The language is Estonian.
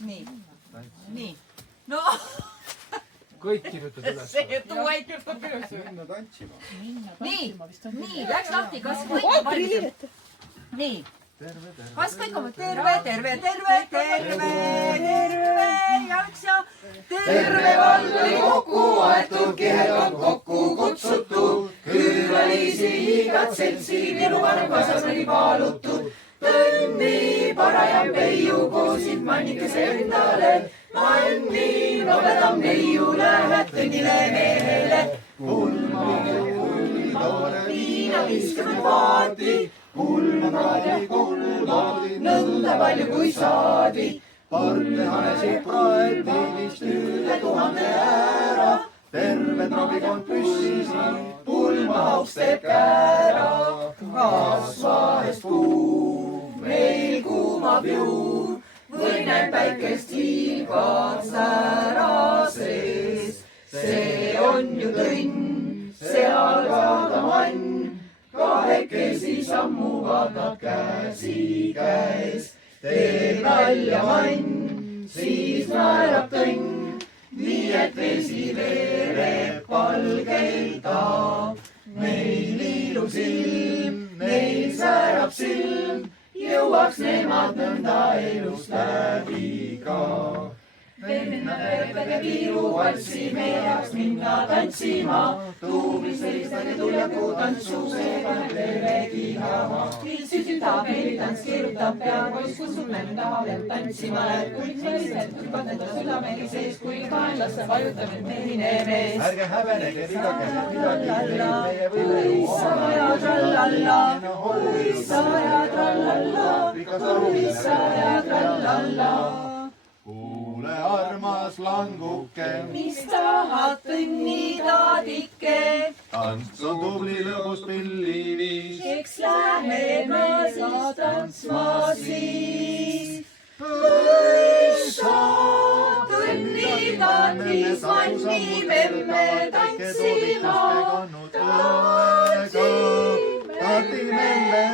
nii, nii. No kõik kirjutad üles. see tuua ei kirjutab üles. Minna tantsima. Nii, läks lahti, kas kõik on valmis? Nii, kas kõik on terve, jalgs ja terve vald oli kokku aetud, kihedalt kokku kutsutud, külalisi igat seltsi Viru varvasas oli paalutud. Tõnni parajam peiu koosid mannikese endale, manni nobedam neiu läheb tõnnile mehele. Pulma viina 50 vaati, kulma, nõnda palju kui saadi. Partehanesid praeti vist üle 1000 ära, terve trobikond püssisi, pulmahauks teeb kära. Kasvahest kuu, meil kuumab juur, või näeb päikest hiilgad säära sees. See on ju tõnn, seal ka ta mann, kahekesi sammuvad nad käsikäes. Teeb nalja mann, siis naerab tõnn, nii et vesi veereb palgel ta. Meil ilus ilm, neil säärab silm, jõuaks nemad nõnda elust läbi ka. Venna tervege Viru valsi, meie jaoks minna tantsima, tuublis helistage tuljaku tantsu, see paneb terve kihama. Süsitab, meelitants, keerutab pea, poiss kutsub nenda veel tantsima läheb, kui sellised hüppad nende südamegi sees, kui vaenlasse vajutab end meeline mees. Ärge häbenege, vigage midagi, meie Uissa ja trallalla, uissa ja trallalla, uissa ja trallalla. Kuule armas languke, mis tahad tõnnida tikke? tants on tubli lõbus pilliviis. Eks läheme siis tantsma siis. Kui sa tõnnidad, viis manni memme tantsima. Tati memme